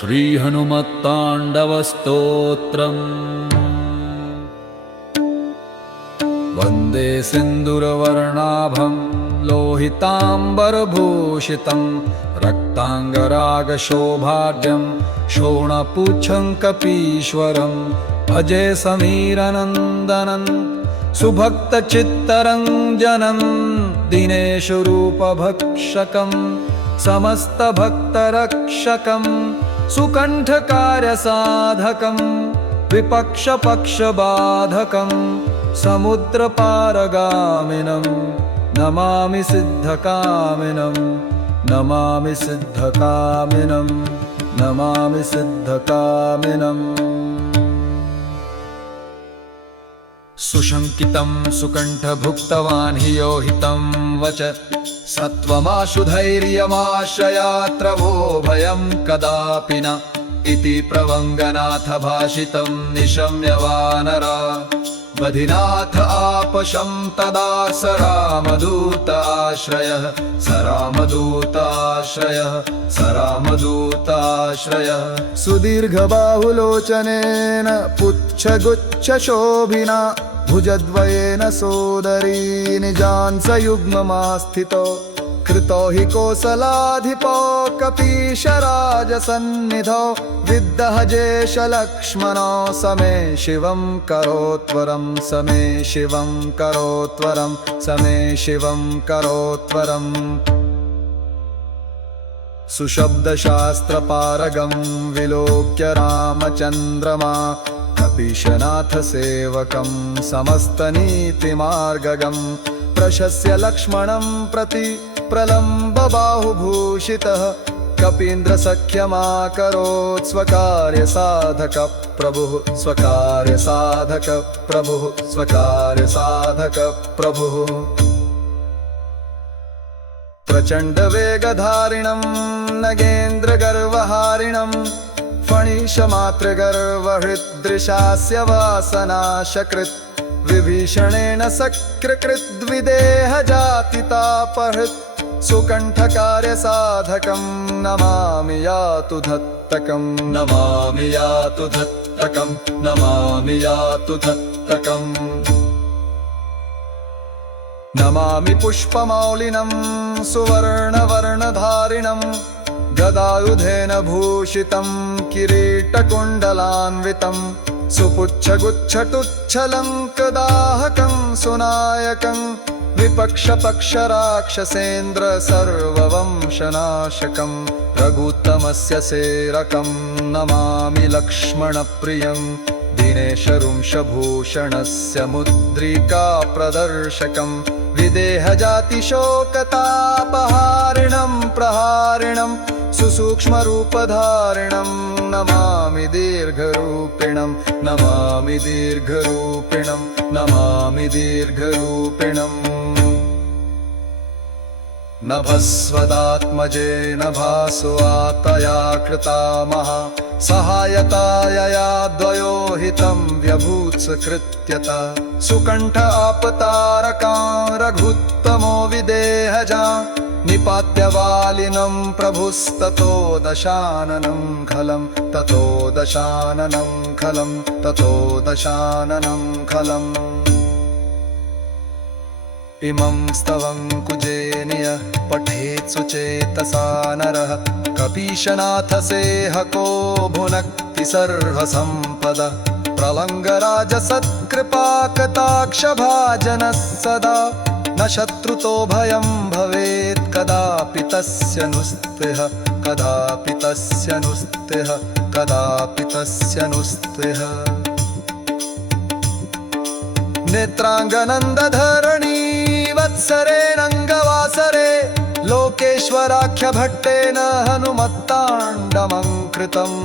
श्री हनुमत्ताण्डवस्तोत्रम् वन्दे सिन्दूरवर्णाभं लोहिताम्बरभूषितं रक्ताङ्गरागशोभाढ्यं शोणपुच्छं कपीश्वरं भजे समीरनन्दनं सुभक्तचित्तरञ्जनं दिनेशरूपभक्षकं समस्तभक्तरक्षकं सुकण्ठकार्यसाधकं विपक्षपक्षबाधकं समुद्रपारगामिनं नमामि सिद्धकामिनं नमामि सिद्धकामिनं नमामि सिद्धकामिनम् सुशङ्कितं सुकण्ठभुक्तवान् हि यो हितं वच सत्वमाशु धैर्यमाश्रयात्र वो भयं कदापि न इति प्रवङ्गनाथ भाषितं निशम्य वानरा बधिनाथ आपशं तदा स रामदूताश्रयः स रामदूताश्रयः स रामदूताश्रयः सुदीर्घबाहुलोचनेन पुच्छगुच्छशोभिना भुजद्वयेन सोदरी निजान् सयुग्ममास्थितो कृतो हि कोसलाधिपो कपीशराजसन्निधौ विद्दहजेशलक्ष्मणो समे शिवं करोत्वरं समे शिवं करोत्वरं समे शिवं करोत्वरम् सुशब्दशास्त्रपारगं विलोक्य रामचन्द्रमा कपीशनाथसेवकं समस्तनीतिमार्गगं प्रशस्य लक्ष्मणं प्रति प्रलम्बबाहुभूषितः कपीन्द्रसख्यमाकरोत् स्वकार्यसाधक प्रभुः स्वकार्यसाधक प्रभुः स्वकार्यसाधक प्रभुः प्रचण्डवेगधारिणं नगेन्द्रगर्वहारिणं फणीशमातृगर्वहृदृशास्य वासनाशकृत् विभीषणेन सकृकृद्विदेहजातितापहृत् सुकण्ठकार्यसाधकं नमामि यातु धत्तकं नमामि यातु धत्तकं नमामि यातु धत्तकम् नमामि पुष्पमौलिनं सुवर्णवर्णधारिणं गदायुधेन भूषितं किरीटकुण्डलान्वितं सुपुच्छगुच्छटुच्छलङ्कदाहकं सुनायकं विपक्षपक्षराक्षसेन्द्र सर्ववंशनाशकं रघुत्तमस्य सेरकं नमामि लक्ष्मणप्रियं दिनेशरुंशभूषणस्य मुद्रिका प्रदर्शकं विदेहजातिशोकतापहारिणं प्रहारिणं सुसूक्ष्मरूपधारिणं नमामि दीर्घरूपिणं नमामि दीर्घरूपिणं नमामि दीर्घरूपिणम् नभस्वदात्मजेन भासुवातया कृता महा सहायतायया द्वयो हितं व्यभूत्सकृत्यता सुकण्ठ आपतारकां रघुत्तमो विदेहजा निपात्य वालिनं प्रभुस्ततो दशाननं खलं ततो दशाननं खलं ततो दशाननं खलम् इमं स्तवं कुजेनिय पठेत् सुचेतसा नरः कपीशनाथसेहको भुनक्ति सर्वसम्पद प्रलङ्गराजसत्कृपाकटाक्षभाजनः सदा न शत्रुतो भयं भवेत् कदापि तस्य नुस्पृह कदापि तस्य नुस्पृह कदापि तस्य नुस्पृह नेत्राङ्गनन्दधरणी वत्सरेणङ्गवासरे लोकेश्वराख्यभट्टेन हनुमत्ताण्डवं कृतम्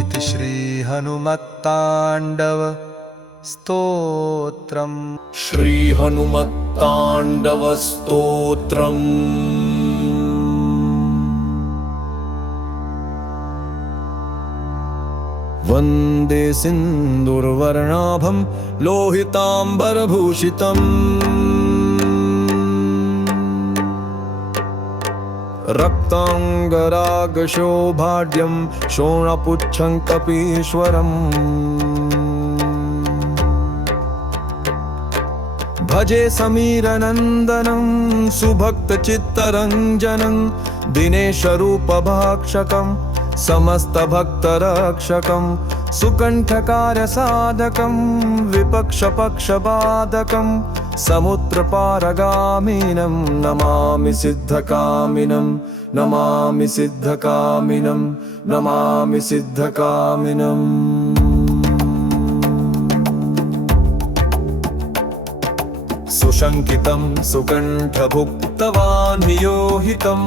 इति श्री हनुमत्ताण्डव स्तोत्रम् श्री हनुमत्ताण्डवस्तोत्रम् वन्दे सिन्दूरवर्णाभं लोहिताम्बरभूषितम् रक्ताङ्गरागशोभाढ्यं शोणपुच्छं कपीश्वरम् भजे समीरनन्दनं सुभक्तचित्तरञ्जनं दिनेशरूपभाक्षकं समस्तभक्तरक्षकं सुकण्ठकार्यसाधकं विपक्षपक्षबाधकं समुद्रपारगामिनं नमामि सिद्धकामिनं नमामि सिद्धकामिनं नमामि सिद्धकामिनम् सुशङ्कितं सुकण्ठभुक्तवान् नियोहितं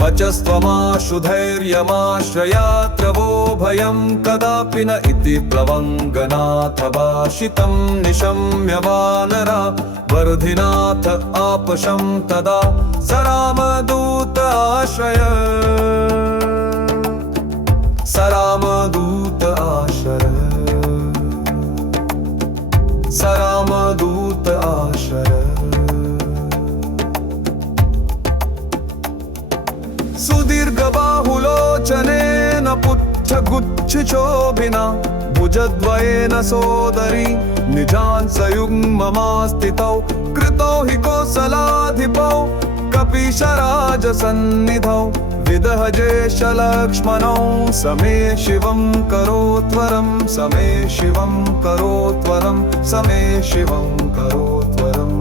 वचस्त्वमाशु धैर्यमाश्रयात्र वो भयं कदापि न इति प्लवङ्गनाथ भाषितं निशम्य वानरा वर्धिनाथ आपशं तदा स रामदूत आश्रय स रामदूत आश्रय स रामदूत आश्रय सुदीर्घबाहुलोचनेन पुच्छगुच्छशोभिना भुजद्वयेन सोदरी निजान् सयुग्ममास्थितौ कृतौ हि कोसलाधिपौ कपीशराजसन्निधौ विदहजेशलक्ष्मणौ समे शिवं करोत्वरं समे शिवं करोत्वरं समे शिवं करोत्वरम्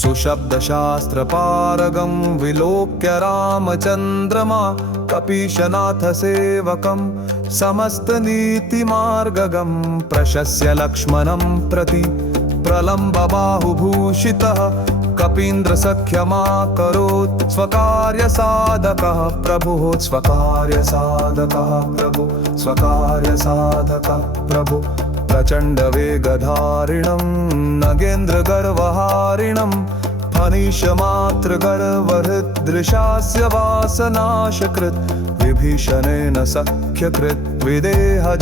सुशब्दशास्त्रपारगं विलोक्य रामचन्द्रमा कपीशनाथसेवकं समस्तनीतिमार्गगं प्रशस्य लक्ष्मणं प्रति प्रलम्बबाहुभूषितः कपीन्द्रसख्यमाकरोत् स्वकार्यसाधकः प्रभुः स्वकार्यसाधकः प्रभु स्वकार्यसाधकः प्रभु प्रचण्डवेगधारिणं नगेन्द्रगर्वहारिणं फणीशमातृगर्वहृदृशास्य वासनाशकृत् विभीषणेन सख्यकृत् विदेहजातितापहृत्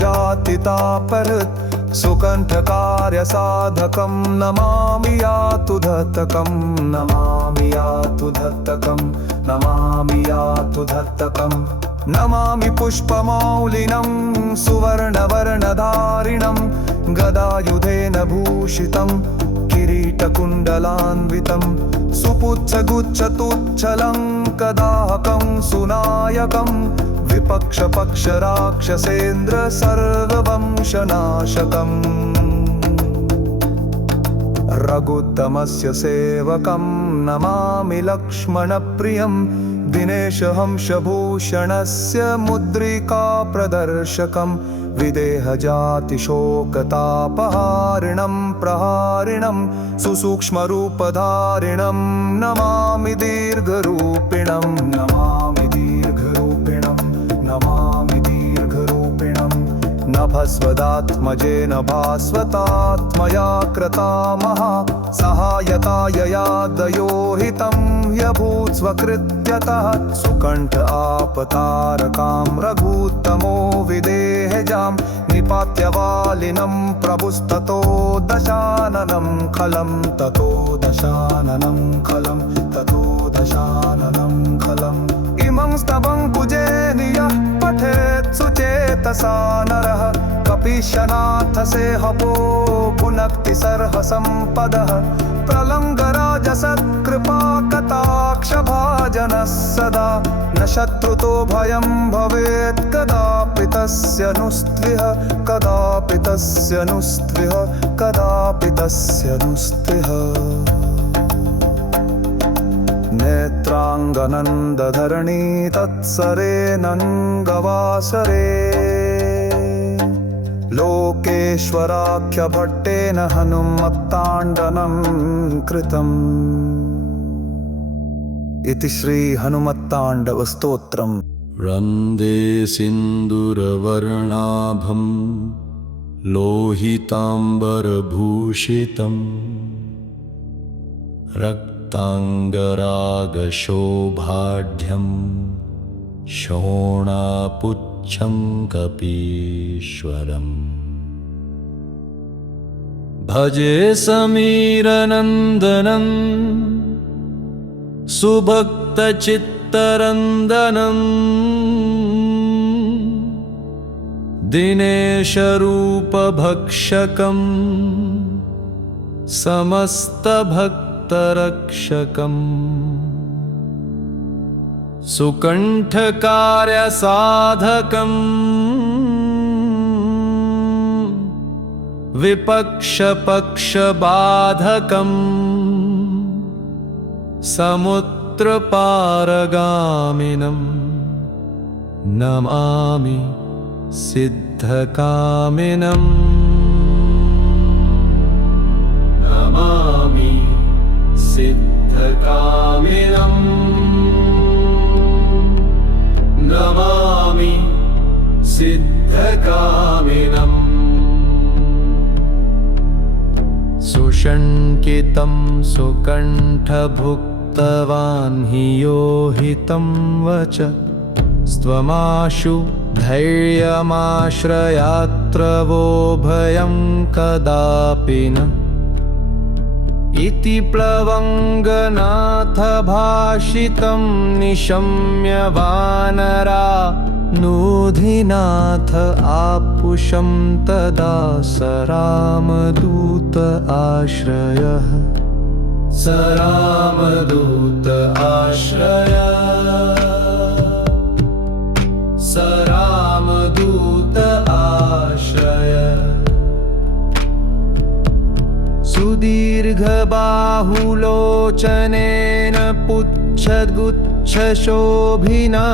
सुकण्ठकार्यसाधकं नमामि यातु धत्तकं नमामि यातु धत्तकं नमामि यातु धत्तकं नमामि पुष्पमौलिनं सुवर्णवर्णधारिणं गदायुधेन भूषितं किरीटकुण्डलान्वितं सुपुच्छगुच्छतुच्छलं कदाहकं सुनायकं विपक्षपक्षराक्षसेन्द्र सर्ववंशनाशकम् रघुत्तमस्य सेवकं नमामि लक्ष्मणप्रियं दिनेशहंसभूषणस्य मुद्रिका प्रदर्शकं विदेहजातिशोकतापहारिणं प्रहारिणं सुसूक्ष्मरूपधारिणं नमामि दीर्घरूपिणं नमामि दीर्घरूपिणं नमामि दीर्घरूपिणं नभस्वदात्मजेन भास्वतात्मया कृता महा सहायतायया दयोहितं ह्यभूत् स्वकृत्यतः सुकण्ठ आपतारकां रघुत्तमो विदेहजां निपात्य वालिनं प्रभुस्ततो दशाननं खलं ततो दशाननं खलं ततो दशाननं खलम् इमं स्तवं कुजेनियः पठेत् सुचेतसा नरः कपीशनाथसेहपो भुनक्ति सर्हसम्पदः प्रलङ्गराजसत्कृपाकटाक्षभाजनः सदा न शत्रुतो भयं भवेत् कदापि तस्य नुस्त्विह कदापि तस्य नुस्त्विह कदापि तस्य नुस्त्विह नेत्राङ्गनन्दधरणी तत्सरेणङ्गवासरे लोकेश्वराख्यभट्टेन हनुमत्ताण्डनं कृतम् इति श्री हनुमत्ताण्डवस्तोत्रम् वन्दे सिन्दूरवर्णाभं लोहिताम्बरभूषितं रक्ताङ्गरागशोभाढ्यं शोणापुच्छं कपीश्वरम् भजे समीरनन्दनं सुभक्तचित्तरन्दनं दिनेशरूपभक्षकं समस्तभक्तरक्षकम् सुकण्ठकार्यसाधकं विपक्षपक्षबाधकं समुद्रपारगामिनं नमामि सिद्धकामिनं नमामि सिद्धकामिनं नमामि सिद्धकामिनम् सुशङ्कितं सुकण्ठभुक्तवान् हि यो हितं वच स्त्वमाशु धैर्यमाश्रयात्र वो भयं कदापि न इति प्लवङ्गनाथ भाषितं निशम्य वानरा नूधिनाथ आपुषं तदा स रामदूत आश्रयः स रामदूत आश्रयः स रामदूत आश्रयः सुदीर्घबाहुलोचनेन पुच्छद्गुच्छशोभिना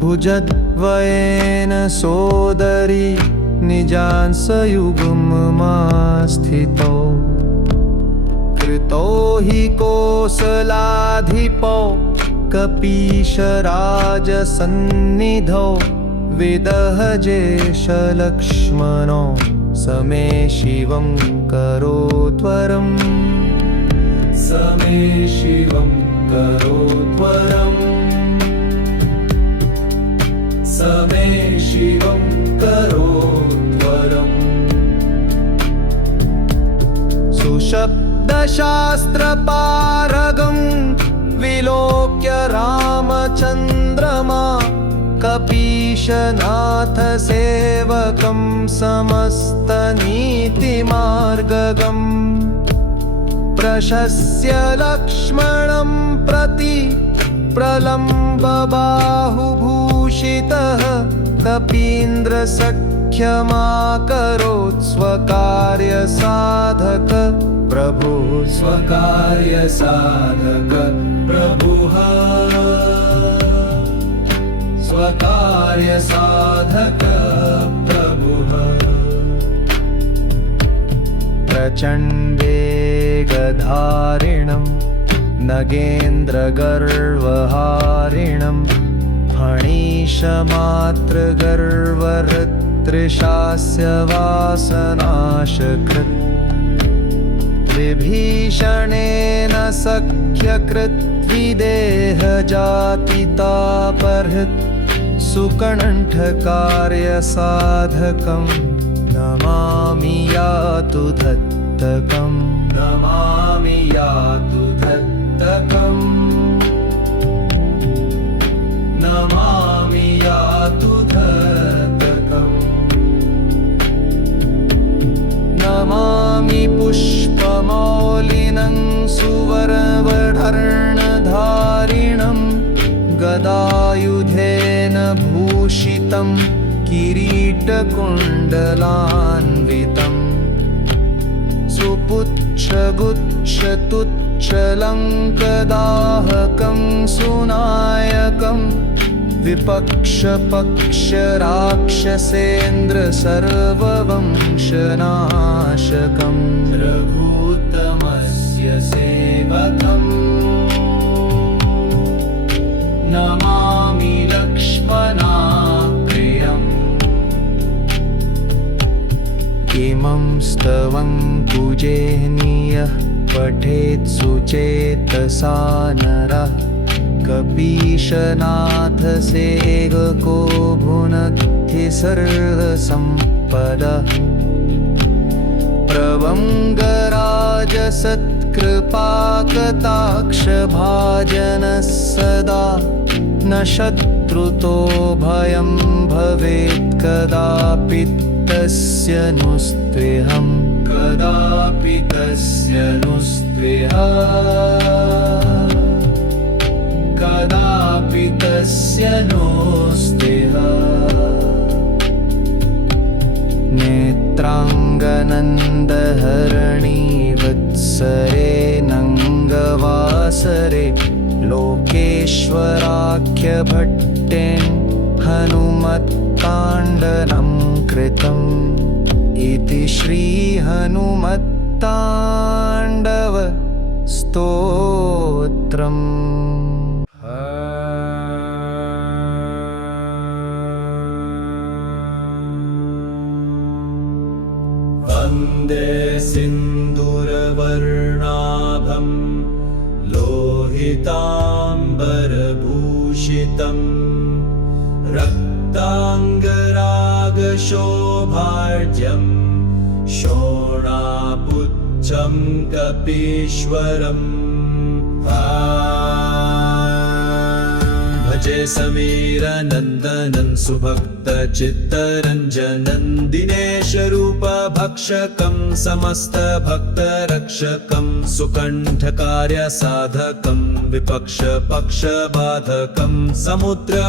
भुजद्वयेन सोदरी निजांसयुग्ममास्थितौ कृतो हि कोसलाधिपौ कपीशराजसन्निधौ विदहजेशलक्ष्मणो समे शिवं करोत्वरम् समे शिवं करोत्वरम् समे शिवं करोत्वरम् सुशब्दशास्त्रपारगं विलोक्य रामचन्द्रमा कपीशनाथ सेवकं समस्तनीतिमार्गगम् प्रशस्य लक्ष्मणं प्रति प्रलम्बबाहुभूषितः कपीन्द्रसख्यमाकरोत् स्वकार्यसाधक प्रभु स्वकार्यसाधक प्रभुः स्वकार्यसाधक प्रभुः प्रचण्डेगधारिणं नगेन्द्रगर्वहारिणं फणीशमातृगर्वहृत्तृशास्य वासनाशकृत् विभीषणेन सख्यकृद्विदेहजातितापहृत् सुकण्ठकार्यसाधकं नमामि यातु दत्तकं नमामि यातु दत्तकम् नमामि यातु दत्तकम् नमामि पुष्पमौलिनं सुवर्णवर्णधारिणं गदायुधेन भूषितं किरीटकुण्डलान्वितं सुपुच्छगुच्छतुच्छलङ्कदाहकं सुनायकं विपक्षपक्षराक्षसेन्द्र सर्ववंशनाशकं रघुत्तमस्य सेवकम् नमामि लक्ष्मणाप्रियम् इमं स्तवं कुजेनीयः पठेत् सुचेतसा नरः कपीशनाथ सेवको भुनक्ति सर्वसम्पदः प्रभङ्गराज राज सत्कृपाकटाक्ष भाजनः सदा न शत्रुतो भयं भवेत् कदापि तस्य नुस्त्वेहं कदापि तस्य नुस्त्वेहम् कदापि तस्य नोस्तेहम् नेत्राङ्गनन्दहरणि वत्सरे नङ्गवासरे लोकेश्वराख्यभट्टेन हनुमत्ताण्डनं कृतम् इति श्रीहनुमत्ताण्डव स्तोत्रम्। वन्दे सिन्दूरवर्णाभं लोहिताम्बरभूषितं रक्ताङ्गरागशोभाढ्यं शोणापुच्छं कपीश्वरम् भजे समीरनन्दनं सुभक्तचित्तरञ्जनं दिनेशरूपभक्षकं समस्तभक्तरक्षकं सुकण्ठकार्यसाधकं विपक्षपक्षबाधकं समुद्रपारगामिनं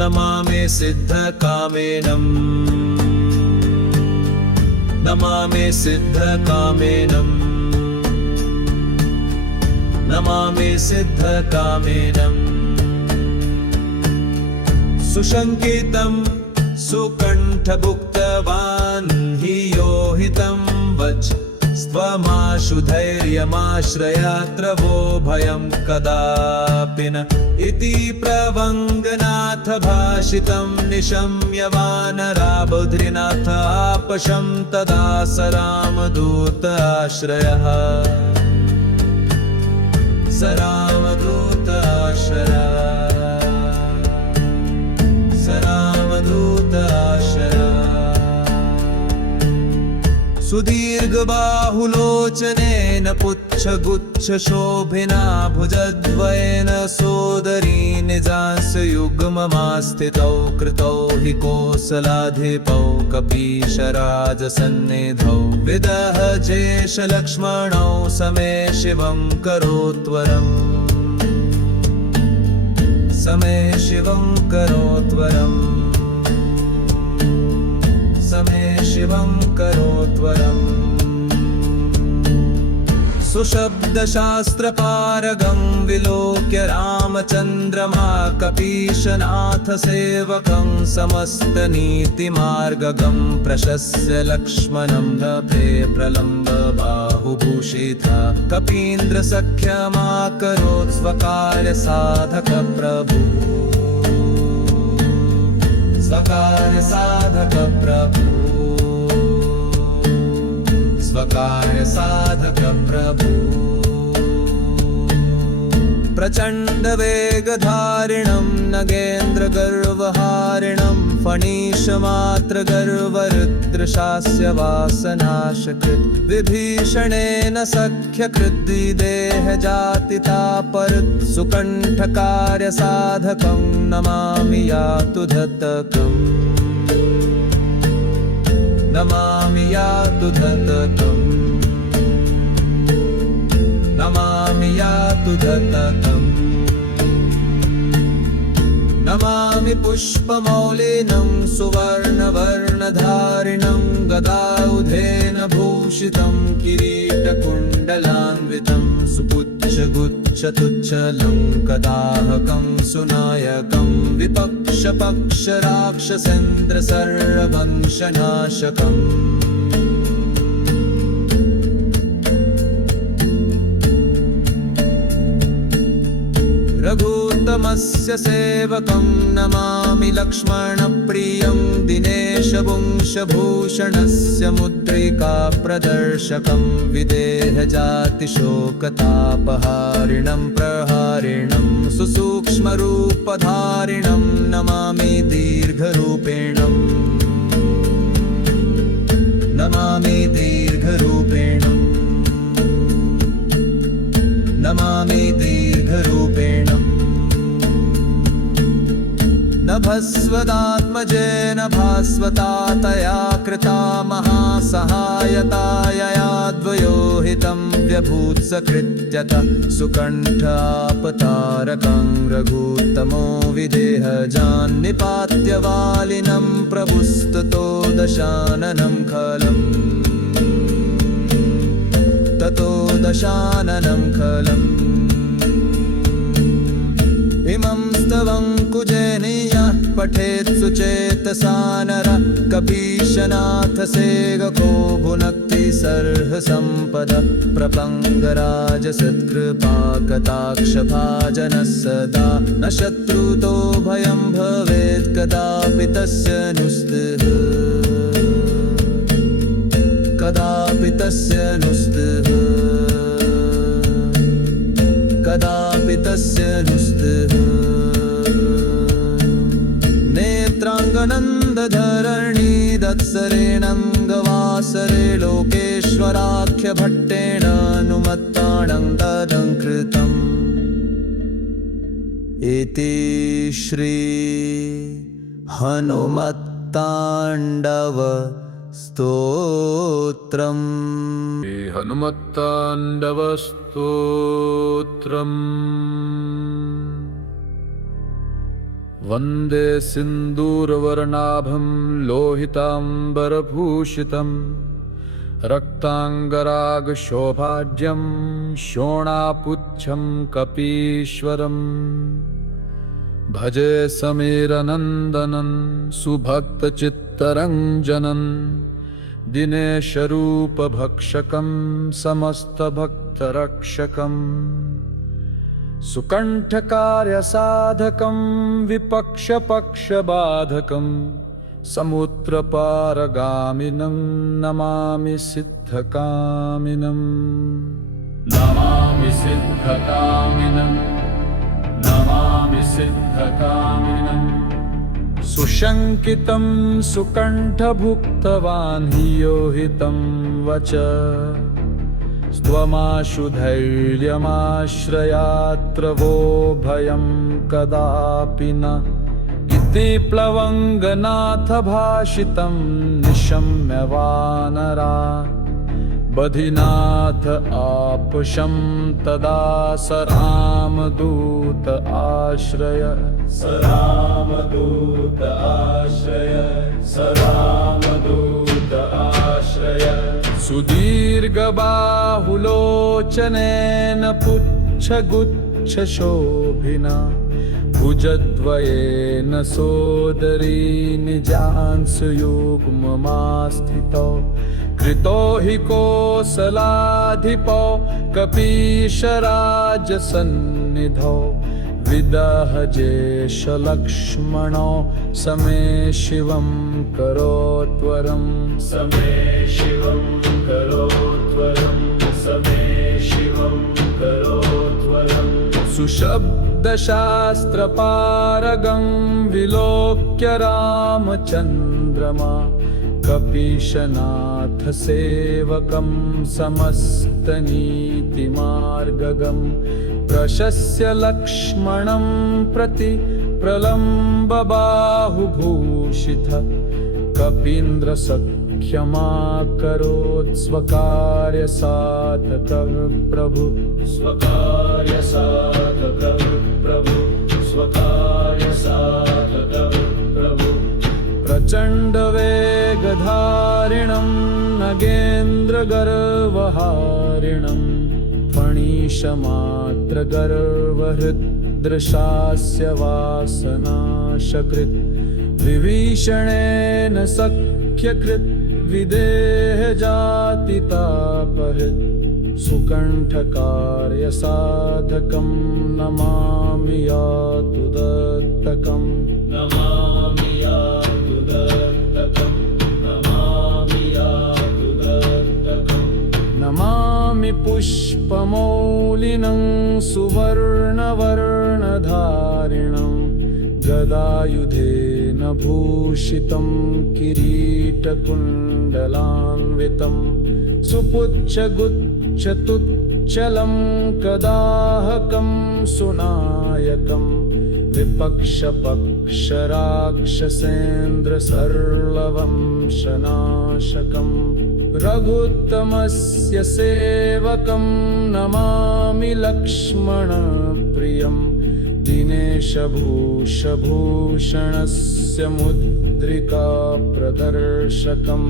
नमामि सिद्धकामिनं नमामि सिद्धकामिनं नमामि सिद्धकामिनं सुशङ्कितं सुकण्ठभुक्तवान् हि योहितं वच स्वमाशु धैर्यमाश्रयात्र वो भयं कदापि न इति प्रवङ्गनाथ भाषितं निशम्य वानराबुध्रिनाथ आपशं तदा स रामदूत आश्रयः स रामदूत आश्रयः स रामदूत आश्रयः सुदीर्घबाहुलोचनेन पुच्छगुच्छशोभिना भुजद्वयेन सोदरी निजांसयुग्ममास्थितौ कृतौ हि कोसलाधिपौ कपीशराजसन्निधौ विदहजेशलक्ष्मणौ समे शिवं करोत्वरम् समे शिवं करोत्वरम् समे शिवं करोत्वरम् सुशब्दशास्त्रपारगं विलोक्य रामचन्द्रमा कपीशनाथ सेवकं समस्तनीतिमार्गगं प्रशस्य लक्ष्मणं लभे प्रलम्ब बाहुभूषिता कपीन्द्रसख्यमाकरोत् स्वकार्यसाधक प्रभु स्वकार्यसाधक प्रभु स्वकार्यसाधक प्रभु प्रचण्डवेगधारिणं नगेन्द्रगर्वहारिणं फणीशमात्रगर्वरुद्रशास्य वासनाशकृत् विभीषणेन सख्यकृद्विदेहजातितापरत् सुकण्ठकार्यसाधकं नमामि यातु धतकम् नमामि यातु धतकम् नमामि यातु धतकम् नमामि पुष्पमौलिनं सुवर्णवर्णधारिणं गदायुधेन भूषितं किरीटकुण्डलान्वितं सुपुच्छगुच्छतुच्छलं कदाहकं सुनायकं विपक्षपक्षराक्षसेन्द्रसर्ववंशनाशकम् रघुत्तमस्य सेवकं नमामि लक्ष्मणप्रियं दिनेशवंशभूषणस्य मुद्रिकाप्रदर्शकं विदेहजातिशोकतापहारिणं प्रहारिणं सुसूक्ष्मरूपधारिणं नमामि दीर्घरूपेणं नमामि दीर्घरूपेण सहस्वदात्मजेन भास्वता तया कृता महासहायतायया द्वयोहितं व्यभूत्सकृत्यत सुकण्ठापतारकं रघुत्तमो विदेहजान्निपात्य वालिनं प्रभुस्ततो दशाननं खलम् ततो दशाननं खलम् इमं स्तवं कुजेनीयः पठेत् सुचेतसा नरः कपीशनाथ सेवको भुनक्ति सर्वसम्पदः प्रपङ्गराजसत्कृपा कटाक्षभाजनः सदा न शत्रुतो भयं भवेत् कदापि तस्य नुस्तः कदापि तस्य नुस्तः कदापि तस्य नुस्तः नेत्राङ्गनन्दधरणी दत्सरेणङ्गवासरे लोकेश्वराख्यभट्टेन अनुमत्ताणं तदङ्कृतम् इति श्री हनुमत्ताण्डव स्तोत्रम् हनुमत्ताण्डवस्तोत्रम् वन्दे सिन्दूरवर्णाभं लोहिताम्बरभूषितं रक्ताङ्गरागशोभाढ्यं शोणापुच्छं कपीश्वरम् भजे समीरनन्दनं सुभक्तचित्तरञ्जनं दिनेशरूपभक्षकं समस्तभक्तरक्षकं सुकण्ठकार्यसाधकं विपक्षपक्षबाधकं समुद्रपारगामिनं नमामि सिद्धकामिनम् नमामि सिद्धकामिनम् नमामि सिद्धकामिनम् सुशङ्कितं सुकण्ठभुक्तवान् हि योहितं वच स्वमाशु धैर्यमाश्रयात्र वो भयं कदापि न इति प्लवङ्गनाथ भाषितं निशम्य वानरा बधिनाथ आपशं तदा स रामदूत आश्रय स रामदूत आश्रय स रामदूत आश्रय सुदीर्घबाहुलोचनेन पुच्छगुच्छशोभिना भुजद्वयेन सोदरी निजांसुयुग्ममास्थितौ कृतो हि कोसलाधिपौ कपीशराजसन्निधौ विदहजेशलक्ष्मणौ समे शिवं करोत्वरं समे शिवं करोत्वरं समे शिवं करोत्वरम् सुशब्दशास्त्रपारगं विलोक्य रामचन्द्रमा कपीशनाथ सेवकं समस्तनीतिमार्गगं प्रशस्य लक्ष्मणं प्रति प्रलम्बबाहुभूषित कपीन्द्रसख्यमाकरोत् स्वकार्यसाधकः प्रभु स्वकार्यसाधकः प्रभु स्वकार्यसाधकः प्रभु प्रचण्डवेगधारिणं नगेन्द्रगर्वहारिणं फणीशमात्रगर्वहृद्दृशास्य वासनाशकृत् विभीषणेन सख्यकृत् विदेहजातितापहृत् सुकण्ठकार्यसाधकं नमामि यातु दत्तकम् नमामि यातु दत्तकम् नमामि यातु दत्तकम् नमामि पुष्पमौलिनं सुवर्णवर्णधारिणं गदायुधेन भूषितं किरीटकुण्डलान्वितं सुपुच्छगुच्छतुच्छलं कदाहकं सुनायकं विपक्षपक्षराक्षसेन्द्र सर्ववंशनाशकम् रघुत्तमस्य सेवकं नमामि लक्ष्मणप्रियम् दिनेशभूषभूषणस्य मुद्रिका प्रदर्शकम्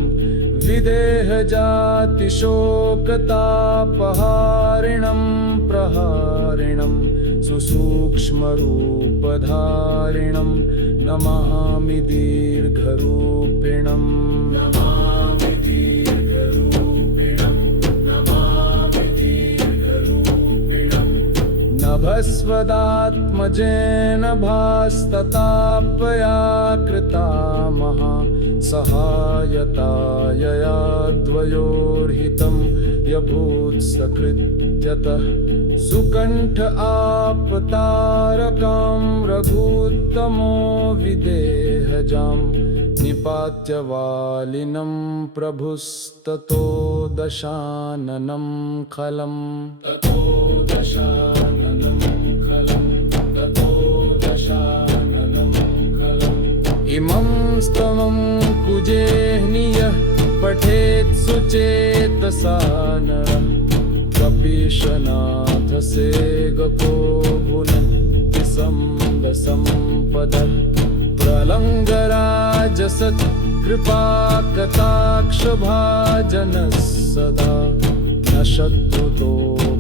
विदेहजातिशोकतापहारिणं प्रहारिणं सुसूक्ष्मरूपधारिणं नमामि दीर्घरूपिणम् नभस्वदात्मजेन भास्ततापया कृता महा सहायतायया द्वयोर्हितं यभूत्सकृत्यतः सुकण्ठ आपतारकां रघुत्तमो विदेहजां निपात्य वालिनं प्रभुस्ततो दशाननं खलम् इमं स्तवं कुजेह्नियः पठेत् सुचेतसा नरः कपीशनाथसे गपो भुनक्ति सम्पदः प्रलङ्गराजसत्कृपाकटाक्षभाजनः सदा न शत्रुतो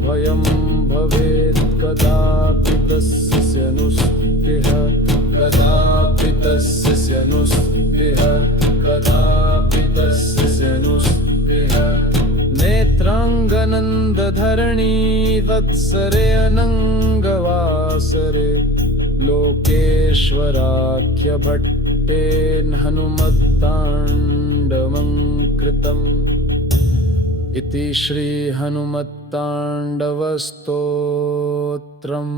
भयं भवेत् कदापि तस्य नुस्पृह कदापि तस्य नुस्पृह कदापि तस्य नुस्पृह नेत्राङ्गनन्दधरणी वत्सरे अनङ्गवासरे लोकेश्वराख्य भट्टेन हनुमत्ताण्डवङ्कृतम् इति श्री हनुमत्ताण्डवस्तोत्रम्।